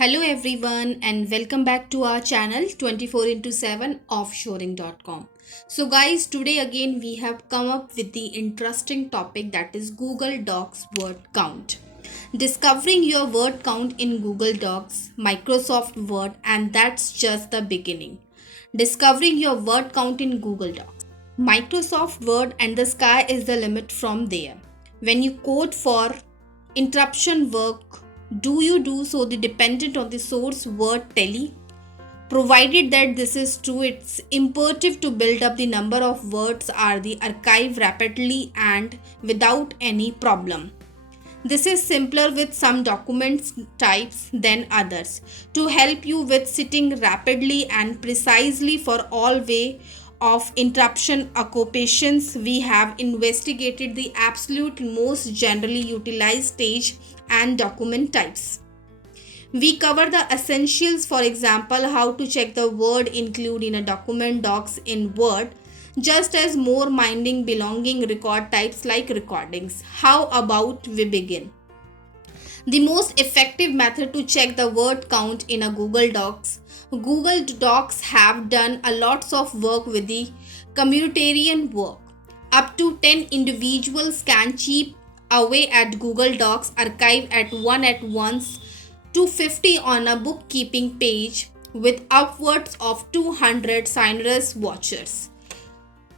Hello everyone and welcome back to our channel 24 into 7 offshoring.com. So guys, today again we have come up with the interesting topic, that is Google Docs word count. Discovering your word count in Google Docs, Microsoft Word, and that's just the beginning. Discovering your word count in Google Docs, Microsoft Word, and the sky is the limit from there. When you code for interruption work, do you do so the dependent on the source word tally? Provided that this is true, it's imperative to build up the number of words are the archive rapidly and without any problem. This is simpler with some documents types than others. To help you with sitting rapidly and precisely for all way of interruption occupations, we have investigated the absolute most generally utilized stage and document types. We cover the essentials, for example, how to check the word include in a document docs in Word, just as more minding belonging record types like recordings. How about we begin? The most effective method to check the word count in a Google Docs. Google Docs have done a lots of work with the communitarian work. Up to 10 individuals can chip away at Google Docs archive at one at once to 50 on a bookkeeping page with upwards of 200 signers watchers.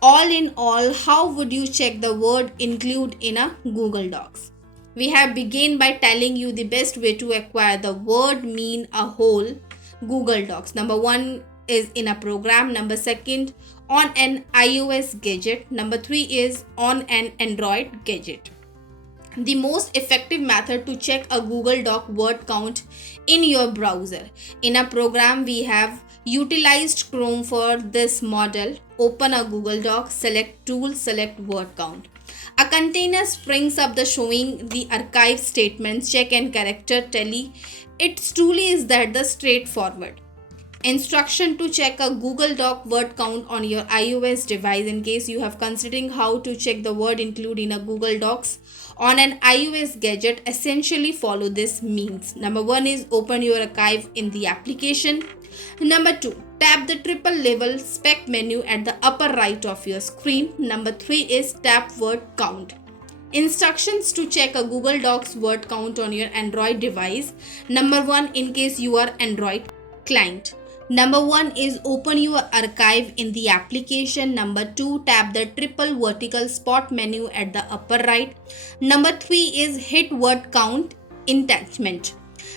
All in all, how would you check the word include in a Google Docs? We have begun by telling you the best way to acquire the word mean a whole Google Docs. Number 1 is in a program. Number 2 on an iOS gadget. Number 3 is on an Android gadget. The most effective method to check a Google Doc word count in your browser. In a program, we have utilized Chrome for this model. Open a Google Doc, select tool, select word count. A container springs up the showing the archive statements, check and character tally. It truly is that the straightforward. Instruction to check a Google Doc word count on your iOS device. In case you have considering how to check the word include in a Google Docs on an iOS gadget, essentially follow this means. Number 1 is open your archive in the application. Number 2, tap the triple level spec menu at the upper right of your screen. Number 3 is tap word count. Instructions to check a Google Docs word count on your Android device. Number 1, in case you are Android client. Number 1 is open your archive in the application. Number 2, tap the triple vertical spot menu at the upper right. Number 3 is hit word count attachment.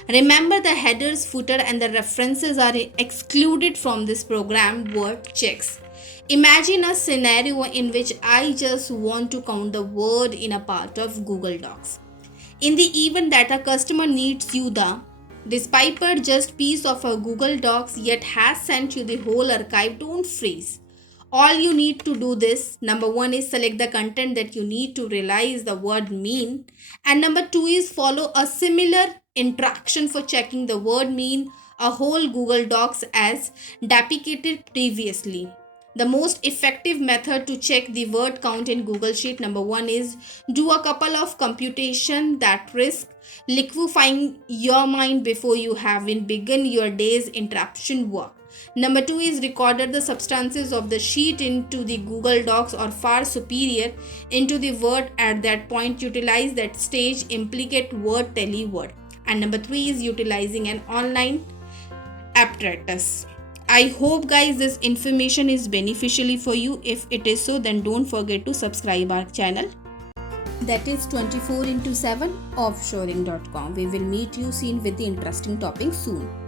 Remember, the headers, footer and the references are excluded from this program word checks. Imagine a scenario in which I just want to count the word in a part of Google Docs. In the event that a customer needs you the despite just piece of a Google Docs yet has sent you the whole archive, don't freeze. All you need to do this. Number 1 is select the content that you need to realize the word mean. And number 2 is follow a similar interaction for checking the word mean a whole Google Docs as depicted previously. The most effective method to check the word count in Google Sheet, number 1 is do a couple of computation that risk liquefying your mind before you have begun your day's interruption work. Number 2 is recorded the substances of the sheet into the Google Docs or far superior into the Word at that point. Utilize that stage, implicate word tally word. And number 3 is utilizing an online apparatus. I hope guys this information is beneficially for you. If it is so, then don't forget to subscribe our channel. That is 24 into 7 offshoring.com. We will meet you soon with the interesting topic soon.